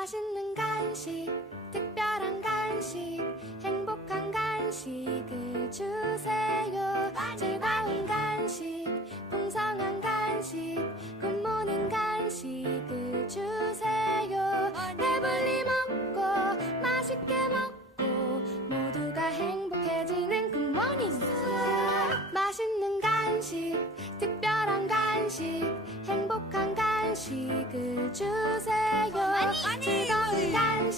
맛있는 간식, 특별한 간식, 행복한 간식을 주세요. 즐거운 간식, 풍성한 간식, 굿모닝 간식을 주세요. 배불리 먹고, 맛있게 먹고, 모두가 행복해지는 굿모닝. 맛있는 간식, 특별한 간식, 행복 주세요 즐거운 날